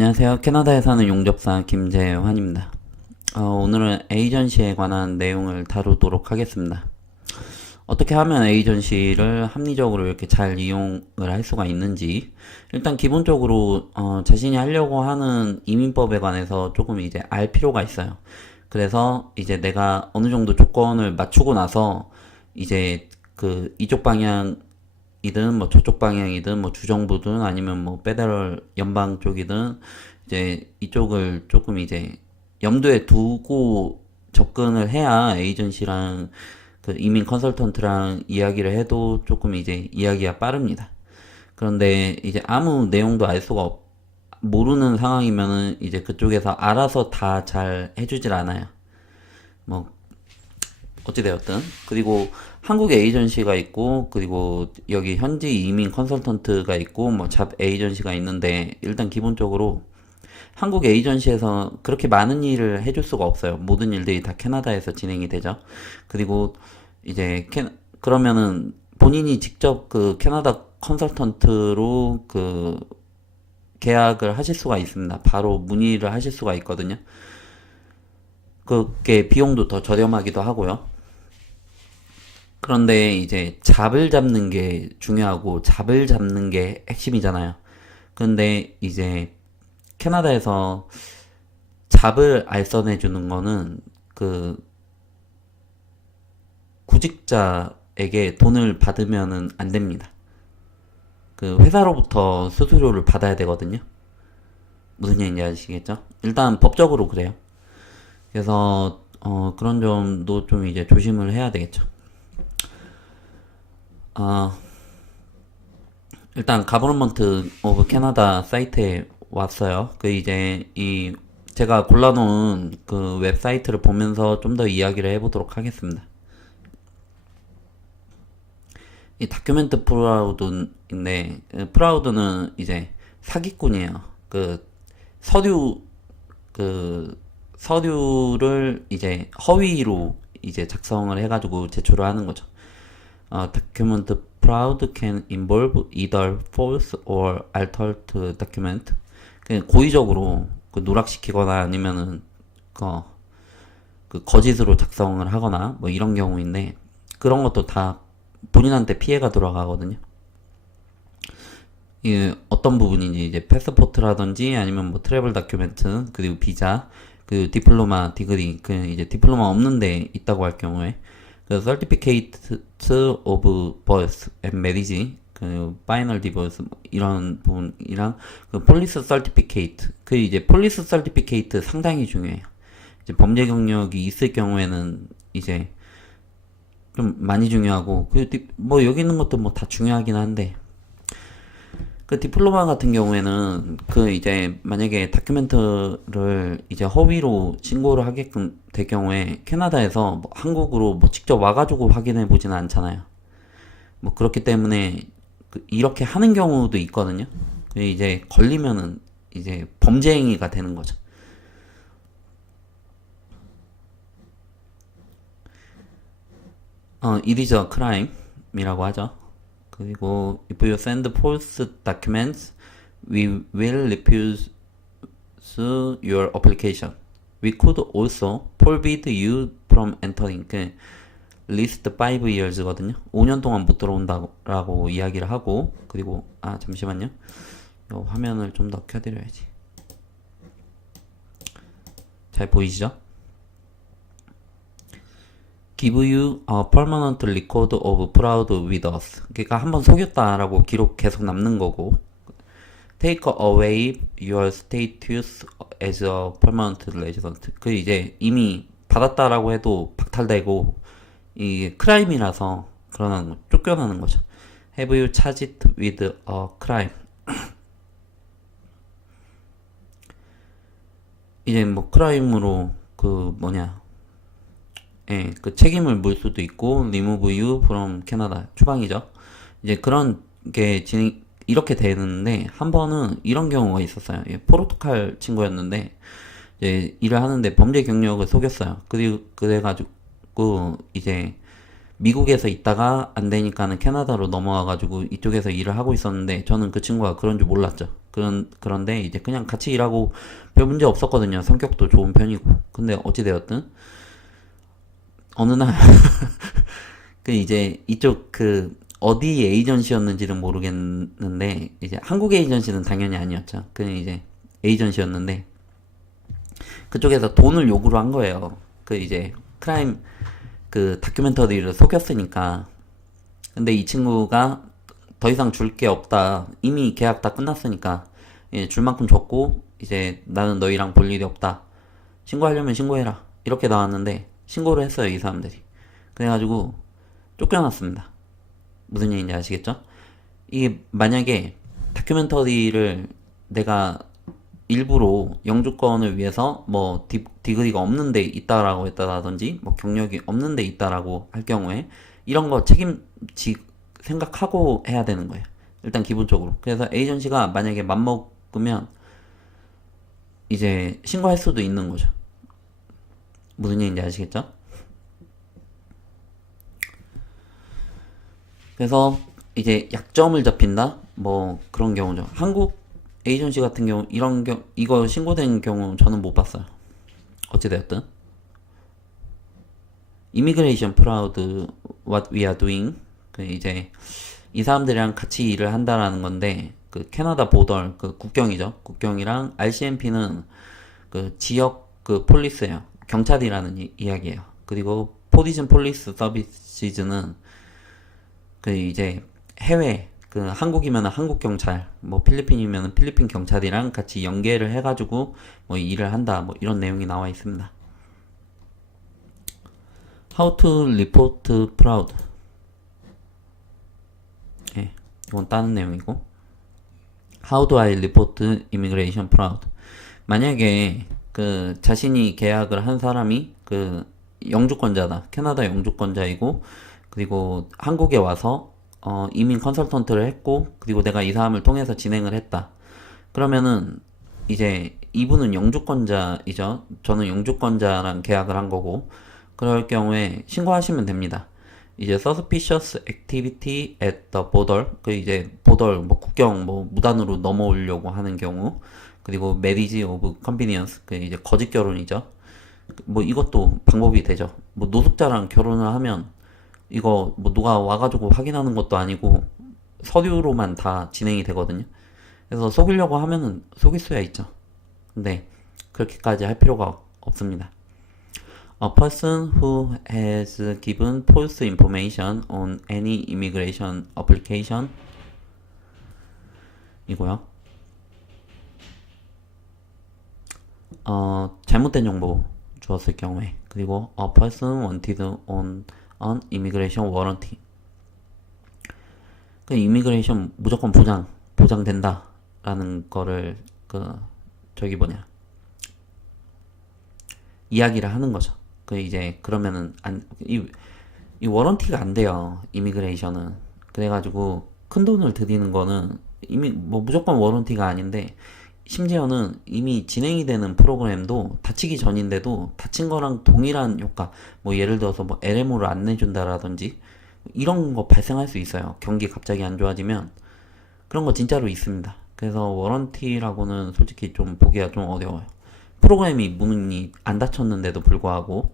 안녕하세요. 캐나다에 사는 용접사 김재환입니다. 오늘은 에이전시에 관한 내용을 다루도록 하겠습니다. 어떻게 하면 에이전시를 합리적으로 이렇게 잘 이용을 할 수가 있는지, 일단 기본적으로 자신이 하려고 하는 이민법에 관해서 조금 이제 알 필요가 있어요. 그래서 이제 내가 어느 정도 조건을 맞추고 나서 이제 그 이쪽 방향이든 뭐 저쪽 방향이든 뭐 주정부든 아니면 뭐 페더럴 연방 쪽이든 이제 이쪽을 조금 이제 염두에 두고 접근을 해야 에이전시랑 그 이민 컨설턴트랑 이야기를 해도 조금 이제 이야기가 빠릅니다. 그런데 이제 아무 내용도 알 수가 모르는 상황이면은 이제 그쪽에서 알아서 다 잘 해주질 않아요. 뭐 어찌되었든. 그리고 한국 에이전시가 있고, 그리고 여기 현지 이민 컨설턴트가 있고, 뭐 잡 에이전시가 있는데, 일단 기본적으로 한국 에이전시에서 그렇게 많은 일을 해줄 수가 없어요. 모든 일들이 다 캐나다에서 진행이 되죠. 그리고 이제 그러면은 본인이 직접 그 캐나다 컨설턴트로 그 계약을 하실 수가 있습니다. 바로 문의를 하실 수가 있거든요. 그게 비용도 더 저렴하기도 하고요. 그런데 이제 잡을 잡는 게 중요하고 잡을 잡는 게 핵심이잖아요. 근데 이제 캐나다에서 잡을 알선해주는 거는 그 구직자에게 돈을 받으면은 안 됩니다. 그 회사로부터 수수료를 받아야 되거든요. 무슨 얘기인지 아시겠죠? 일단 법적으로 그래요. 그래서 그런 점도 좀 이제 조심을 해야 되겠죠. 아, 일단 가버넌먼트 오브 캐나다 사이트에 왔어요. 그 이제 이 제가 골라놓은 그 웹사이트를 보면서 좀 더 이야기를 해보도록 하겠습니다. 이 다큐멘트 프라우드인데, 프라우드는 이제 사기꾼이에요. 그 서류 그 서류를 이제 허위로 이제 작성을 해가지고 제출을 하는 거죠. document fraud can involve either false or altered document. 고의적으로 그 누락시키거나 아니면은 그 거짓으로 작성을 하거나 뭐 이런 경우인데, 그런 것도 다 본인한테 피해가 돌아가거든요. 이 어떤 부분인지 이제 패스포트라든지 아니면 뭐 트래블 다큐멘트, 그리고 비자, 그 디플로마, 디그리, 그 이제 디플로마 없는데 있다고 할 경우에 그 Certificate of Birth and Marriage, 그 Final Divorce 이런 부분이랑 그 Police Certificate, 그 이제 Police Certificate 상당히 중요해요. 이제 범죄 경력이 있을 경우에는 이제 좀 많이 중요하고, 뭐 여기 있는 것도 뭐 다 중요하긴 한데, 그 디플로마 같은 경우에는 그 이제 만약에 다큐멘터를 이제 허위로 신고를 하게끔 될 경우에 캐나다에서 뭐 한국으로 뭐 직접 와가지고 확인해 보지는 않잖아요. 뭐 그렇기 때문에 이렇게 하는 경우도 있거든요. 이제 걸리면은 이제 범죄 행위가 되는 거죠. it is a crime이라고 하죠. 그리고 if you send false documents, we will refuse your application. We could also forbid you from entering. 그 list 5 years거든요. 5년 동안 못 들어온다고 이야기를 하고, 그리고 잠시만요. 이 화면을 좀 더 켜드려야지. 잘 보이시죠? Give you a permanent record of fraud with us. 그러니까 한번 속였다라고 기록 계속 남는 거고. Take away your status as a permanent resident. 그 이제 이미 받았다라고 해도 박탈되고, 이게 크라임이라서 그러는 거, 쫓겨나는 거죠. Have you charged with a crime? 이제 뭐 크라임으로 그 뭐냐, 예, 그 책임을 물 수도 있고, remove you from Canada, 추방이죠. 이제 그런 게 이렇게 되는데, 한 번은 이런 경우가 있었어요. 예, 포르투갈 친구였는데, 이제 일을 하는데 범죄 경력을 속였어요. 그래가지고, 이제, 미국에서 있다가 안 되니까는 캐나다로 넘어와가지고 이쪽에서 일을 하고 있었는데 저는 그 친구가 그런 줄 몰랐죠. 그런데 이제 그냥 같이 일하고 별 문제 없었거든요. 성격도 좋은 편이고. 근데 어찌되었든 어느 날 그 이제 이쪽 그 어디 에이전시였는지는 모르겠는데 이제 한국 에이전시는 당연히 아니었죠. 그냥 이제 에이전시였는데 그쪽에서 돈을 요구를 한 거예요. 그 이제 크라임 그 다큐멘터리를 속였으니까. 근데 이 친구가 더 이상 줄 게 없다. 이미 계약 다 끝났으니까 예, 줄 만큼 줬고 이제 나는 너희랑 볼 일이 없다. 신고하려면 신고해라. 이렇게 나왔는데 신고를 했어요, 이 사람들이. 그래가지고 쫓겨났습니다. 무슨 얘기인지 아시겠죠? 이게 만약에 다큐멘터리를 내가 일부러 영주권을 위해서 뭐 디그리가 없는 데 있다라고 했다라든지 뭐 경력이 없는 데 있다라고 할 경우에 이런 거 책임지 생각하고 해야 되는 거예요. 일단 기본적으로. 그래서 에이전시가 만약에 맘먹으면 이제 신고할 수도 있는 거죠. 무슨 얘기인지 아시겠죠? 그래서 이제 약점을 잡힌다? 뭐 그런 경우죠. 한국 에이전시 같은 경우 이거 신고된 경우 저는 못 봤어요. 어찌되었든 이미그레이션 프라우드 what we are doing 그 이제 이 사람들이랑 같이 일을 한다라는 건데 그 캐나다 보더 그 국경이죠. 국경이랑 RCMP는 그 지역 그 폴리스예요. 경찰이라는 이야기예요. 그리고 포디션 폴리스 서비스는 그 이제 해외 그 한국이면 한국 경찰, 뭐 필리핀이면 필리핀 경찰이랑 같이 연계를 해가지고 뭐 일을 한다, 뭐 이런 내용이 나와 있습니다. How to report fraud. 예, 이건 다른 내용이고. How do I report immigration fraud? 만약에 그 자신이 계약을 한 사람이 그 영주권자다, 캐나다 영주권자이고 그리고 한국에 와서 이민 컨설턴트를 했고 그리고 내가 이 사람을 통해서 진행을 했다. 그러면은 이제 이분은 영주권자이죠. 저는 영주권자랑 계약을 한 거고 그럴 경우에 신고하시면 됩니다. 이제 suspicious activity at the border 그 이제 border 뭐 국경 뭐 무단으로 넘어오려고 하는 경우 그리고 marriage of convenience 그 이제 거짓 결혼이죠. 뭐 이것도 방법이 되죠. 뭐 노숙자랑 결혼을 하면 이거 뭐 누가 와가지고 확인하는 것도 아니고 서류로만 다 진행이 되거든요. 그래서 속이려고 하면은 속일 수야 있죠. 근데 그렇게까지 할 필요가 없습니다. A person who has given false information on any immigration application 이고요. 잘못된 정보 주었을 경우에 그리고 a person wanted on an immigration warranty 그 이미그레이션 무조건 보장된다 라는 거를 그 저기 뭐냐 이야기를 하는 거죠. 그 이제 그러면은 이 워런티가 안 돼요. 이미그레이션은. 그래가지고 큰 돈을 들이는 거는 이미 뭐 무조건 워런티가 아닌데 심지어는 이미 진행이 되는 프로그램도 다치기 전인데도 다친 거랑 동일한 효과 뭐 예를 들어서 뭐 LMO를 안 내준다라든지 이런 거 발생할 수 있어요. 경기 갑자기 안 좋아지면 그런 거 진짜로 있습니다. 그래서 워런티라고는 솔직히 좀 보기가 좀 어려워요. 프로그램이 문이 안 닫혔는데도 불구하고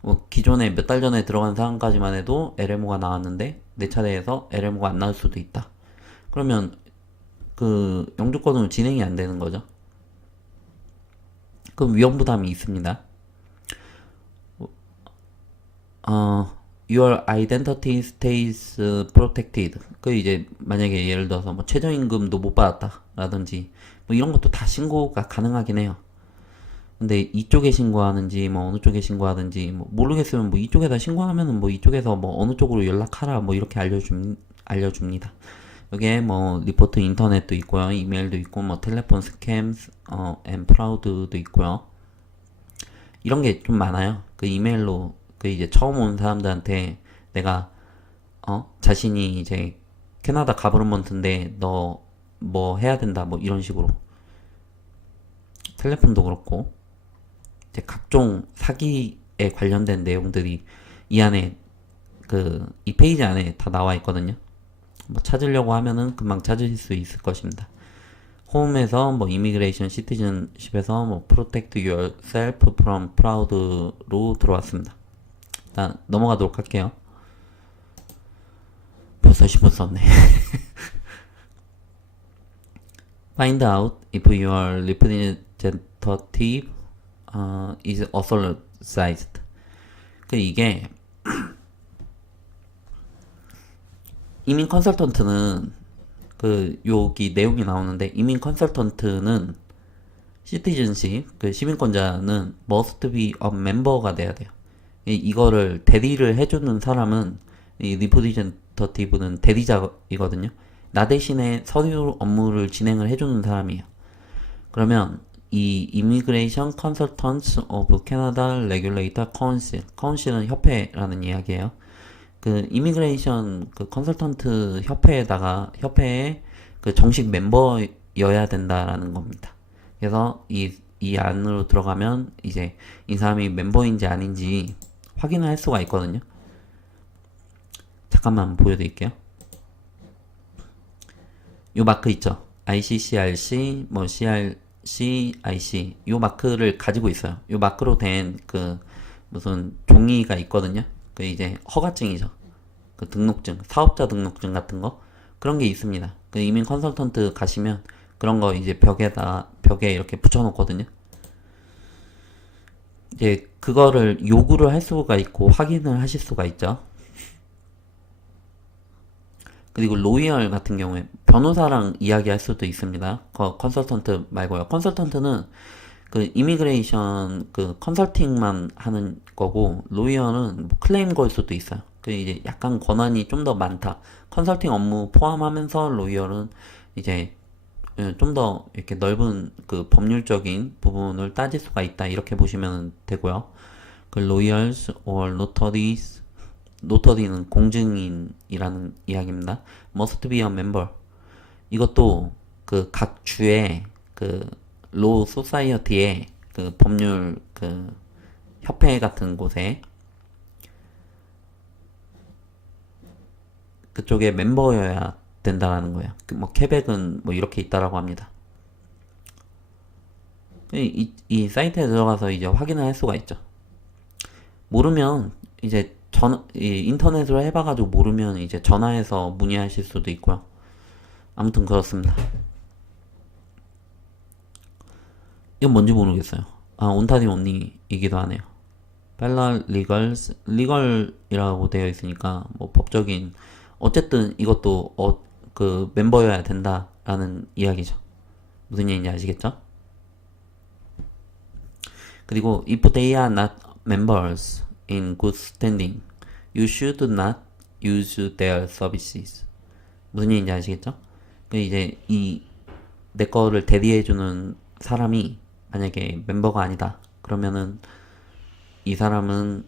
뭐 기존에 몇 달 전에 들어간 사항까지만 해도 LMO가 나왔는데 내 차례에서 LMO가 안 나올 수도 있다. 그러면 그 영주권으로 진행이 안 되는 거죠. 그 위험 부담이 있습니다. Your identity stays protected. 그 이제 만약에 예를 들어서 뭐 최저임금도 못 받았다 라든지 뭐 이런 것도 다 신고가 가능하긴 해요. 근데 이쪽에 신고하는지 뭐 어느 쪽에 신고하든지 뭐 모르겠으면 뭐 이쪽에다 신고하면은 뭐 이쪽에서 뭐 어느 쪽으로 연락하라 뭐 이렇게 알려줍니다. 여기에 뭐 리포트 인터넷도 있고요, 이메일도 있고 뭐 텔레폰 스캠, 앤 프라우드도 있고요. 이런 게 좀 많아요. 그 이메일로 그 이제 처음 온 사람들한테 내가 자신이 이제 캐나다 가버먼트인데 너 뭐 해야 된다 뭐 이런 식으로 텔레폰도 그렇고 이제 각종 사기에 관련된 내용들이 이 안에 이 페이지 안에 다 나와 있거든요. 뭐 찾으려고 하면은 금방 찾으실 수 있을 것입니다. 홈에서 뭐 이미그레이션 시티즌십에서 뭐 protect yourself from fraud로 들어왔습니다. 일단 넘어가도록 할게요. 벌써 10분 썼네. Find out if your representative is authorized. 이게 이민 컨설턴트는 여기 내용이 나오는데 이민 컨설턴트는 시티즌십 시민권자는 must be a member가 돼야 돼요. 이거를 대리를 해주는 사람은 이 리프레젠터티브는 대리자이거든요. 나 대신에 서류 업무를 진행을 해주는 사람이에요. 그러면 이 Immigration Consultants of Canada Regulator Council, Council은 협회라는 이야기예요. 이미그레이션 컨설턴트 협회에 정식 멤버여야 된다라는 겁니다. 그래서 이 안으로 들어가면 이제 이 사람이 멤버인지 아닌지 확인을 할 수가 있거든요. 잠깐만 보여드릴게요. 요 마크 있죠? ICCRC, 뭐 CRC, IC 요 마크를 가지고 있어요. 요 마크로 된 무슨 종이가 있거든요. 이제 허가증이죠. 등록증, 사업자 등록증 같은 거 그런 게 있습니다. 이민 컨설턴트 가시면 그런 거 이제 벽에 이렇게 붙여놓거든요. 이제 그거를 요구를 할 수가 있고 확인을 하실 수가 있죠. 그리고 로이얼 같은 경우에 변호사랑 이야기할 수도 있습니다. 컨설턴트 말고요. 컨설턴트는 이미그레이션 컨설팅만 하는 거고 로이어는 뭐 클레임 걸 수도 있어요. 이제 약간 권한이 좀 더 많다. 컨설팅 업무 포함하면서 로이어는 이제 좀 더 이렇게 넓은 법률적인 부분을 따질 수가 있다. 이렇게 보시면 되고요. lawyers or notaries, 노터리는 공증인이라는 이야기입니다. must be a member. 이것도 각 주의 로 소사이어티의 법률 협회 같은 곳에 그쪽에 멤버여야 된다라는 거예요. 뭐 케벡은 뭐 이렇게 있다라고 합니다. 이 사이트에 들어가서 이제 확인을 할 수가 있죠. 모르면 이제 인터넷으로 해봐가지고 모르면 이제 전화해서 문의하실 수도 있고요. 아무튼 그렇습니다. 이건 뭔지 모르겠어요. 온타리 온리이기도 하네요. 펠라 리걸이라고 되어 있으니까 뭐 법적인 어쨌든 이것도 멤버여야 된다라는 이야기죠. 무슨 얘기인지 아시겠죠? 그리고 if they are not members in good standing, you should not use their services. 무슨 얘기인지 아시겠죠? 이제 내 거를 대리해주는 사람이 만약에 멤버가 아니다. 그러면은 이 사람은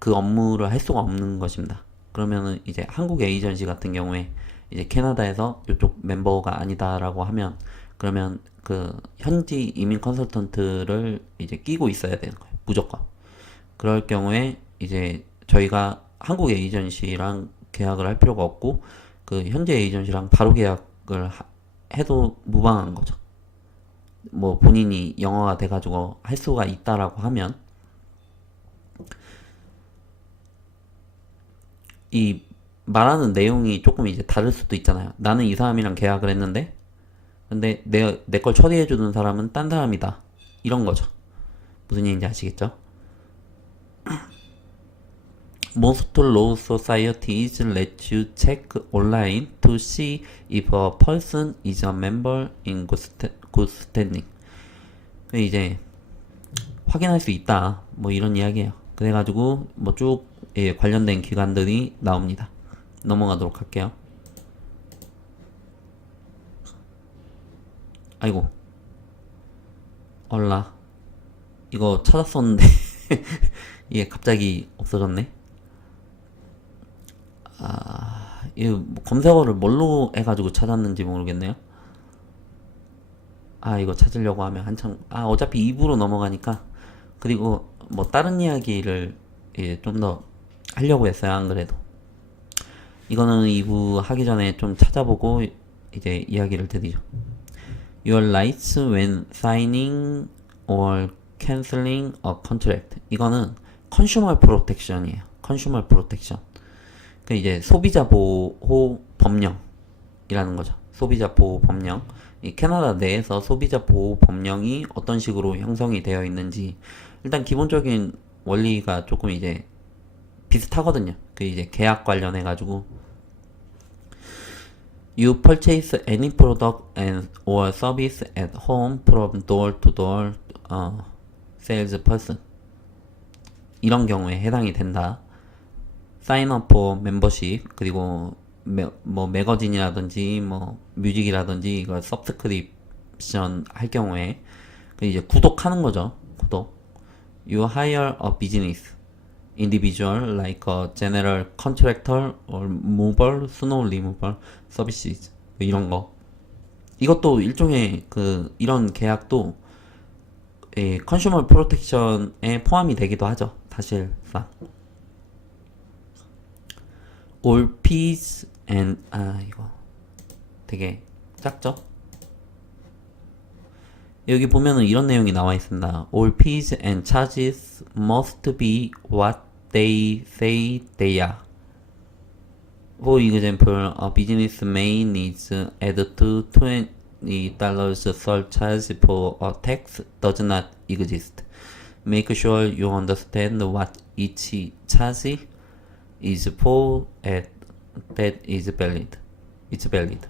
그 업무를 할 수가 없는 것입니다. 그러면은 이제 한국 에이전시 같은 경우에 이제 캐나다에서 이쪽 멤버가 아니다라고 하면 그러면 현지 이민 컨설턴트를 이제 끼고 있어야 되는 거예요. 무조건. 그럴 경우에 이제 저희가 한국 에이전시랑 계약을 할 필요가 없고 현지 에이전시랑 바로 계약을 해도 무방한 거죠. 뭐 본인이 영어가 돼가지고 할 수가 있다라고 하면 이 말하는 내용이 조금 이제 다를 수도 있잖아요. 나는 이 사람이랑 계약을 했는데 근데 내 걸 처리해주는 사람은 딴 사람이다. 이런 거죠. 무슨 얘기인지 아시겠죠? Most law societies let you check online to see if a person is a member in good standing. 이제 확인할 수 있다. 뭐 이런 이야기예요. 그래가지고 뭐 쭉 관련된 기관들이 나옵니다. 넘어가도록 할게요. 아이고 얼라 이거 찾았었는데 이게 갑자기 없어졌네. 이거 뭐 검색어를 뭘로 해가지고 찾았는지 모르겠네요. 이거 찾으려고 하면 한참 어차피 2부로 넘어가니까 그리고 뭐 다른 이야기를 좀 더 하려고 했어요. 안 그래도. 이거는 2부 하기 전에 좀 찾아보고 이제 이야기를 드리죠. Your rights when signing or canceling a contract. 이거는 컨슈머 프로텍션이에요. 컨슈머 프로텍션. 그 이제 소비자 보호 법령이라는 거죠. 소비자 보호 법령. 이 캐나다 내에서 소비자 보호 법령이 어떤 식으로 형성이 되어 있는지 일단 기본적인 원리가 조금 이제 비슷하거든요. 그 이제 계약 관련해 가지고 You purchase any product and or service at home from door to door salesperson. 이런 경우에 해당이 된다. Sign up for membership 그리고 뭐 매거진이라든지 뭐 뮤직이라든지 이걸 서브스크립션 할 경우에 그 이제 구독하는 거죠. 구독. You hire a business individual like a general contractor or mover, snow removal services 이런 거. 이것도 일종의 그 이런 계약도 컨슈머 프로텍션에 포함이 되기도 하죠. 사실상. All fees and 이거 되게 작죠? 여기 보면은 이런 내용이 나와 있습니다. All fees and charges must be what they say they are. For example, a business may need add to $20 surcharge for a tax does not exist. Make sure you understand what each charge is for and that is valid. It's valid.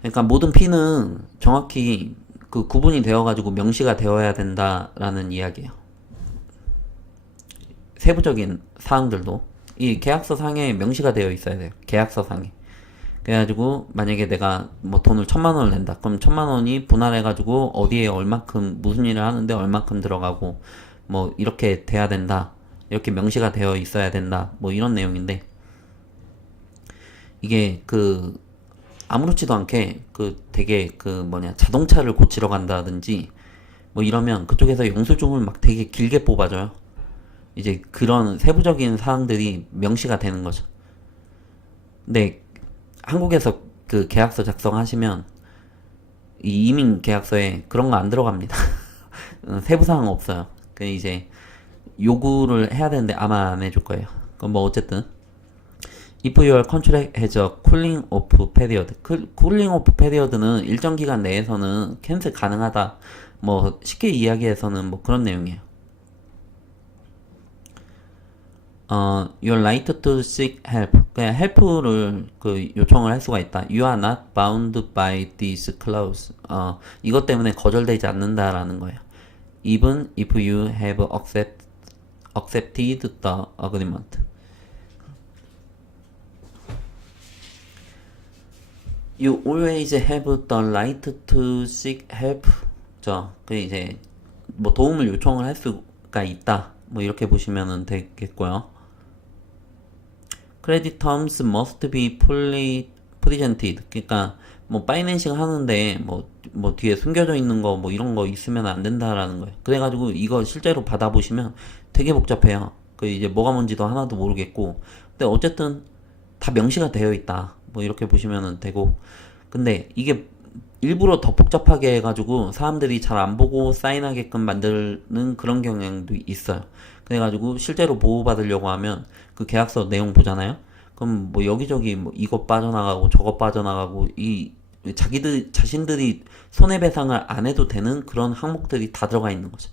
그러니까 모든 피는 정확히 그 구분이 되어가지고 명시가 되어야 된다라는 이야기예요. 세부적인 사항들도 이 계약서 상에 명시가 되어 있어야 돼요. 계약서 상에. 그래가지고 만약에 내가 뭐 돈을 1,000,000원을 낸다. 그럼 1,000,000원이 분할해가지고 어디에 얼마큼 무슨 일을 하는데 얼마큼 들어가고 뭐 이렇게 돼야 된다. 이렇게 명시가 되어 있어야 된다. 뭐 이런 내용인데 이게 그 아무렇지도 않게 그 되게 그 뭐냐 자동차를 고치러 간다든지 뭐 이러면 그쪽에서 영수증을 막 되게 길게 뽑아줘요. 이제 그런 세부적인 사항들이 명시가 되는 거죠. 근데 한국에서 그 계약서 작성하시면 이 이민 계약서에 그런 거 안 들어갑니다. 세부 사항 없어요. 그 이제 요구를 해야 되는데 아마 안 해줄 거예요. 그럼 뭐 어쨌든 If your contract has a cooling off period. cooling off period는 일정 기간 내에서는 캔슬 가능하다. 뭐 쉽게 이야기해서는 뭐 그런 내용이에요. Your right to seek help. 그냥 help를 그 요청을 할 수가 있다. You are not bound by this clause. 이것 때문에 거절되지 않는다라는 거예요. Even if you have accepted the agreement. You always have the right to seek help. 그 이제 뭐 도움을 요청을 할 수가 있다. 뭐 이렇게 보시면 되겠고요. Credit terms must be fully presented. 그러니까 뭐 파이낸싱 하는데 뭐 뒤에 숨겨져 있는 거 뭐 이런 거 있으면 안 된다라는 거예요. 그래가지고 이거 실제로 받아보시면 되게 복잡해요. 그 이제 뭐가 뭔지도 하나도 모르겠고. 근데 어쨌든 다 명시가 되어 있다. 뭐 이렇게 보시면 되고. 근데 이게 일부러 더 복잡하게 해가지고 사람들이 잘 안 보고 사인하게끔 만드는 그런 경향도 있어요. 그래가지고 실제로 보호받으려고 하면 그 계약서 내용 보잖아요. 그럼 뭐 여기저기 뭐 이거 빠져나가고 저거 빠져나가고 이 자신들이 손해배상을 안 해도 되는 그런 항목들이 다 들어가 있는 거죠.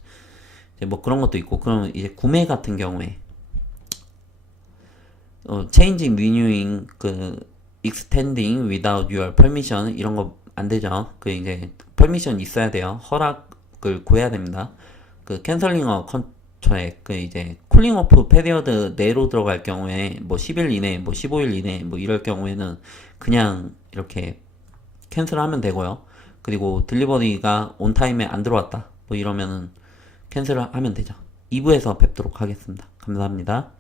이제 뭐 그런 것도 있고. 그러면 이제 구매 같은 경우에 changing, renewing, 그 extending without your permission 이런 거 안 되죠. 그 이제 permission 있어야 돼요. 허락을 구해야 됩니다. 그 canceling a contract, 그 이제 쿨링 오프 페리어드 내로 들어갈 경우에 뭐 10일 이내, 뭐 15일 이내 뭐 이럴 경우에는 그냥 이렇게 캔슬하면 되고요. 그리고 딜리버리가 온 타임에 안 들어왔다 뭐 이러면은 캔슬을 하면 되죠. 2부에서 뵙도록 하겠습니다. 감사합니다.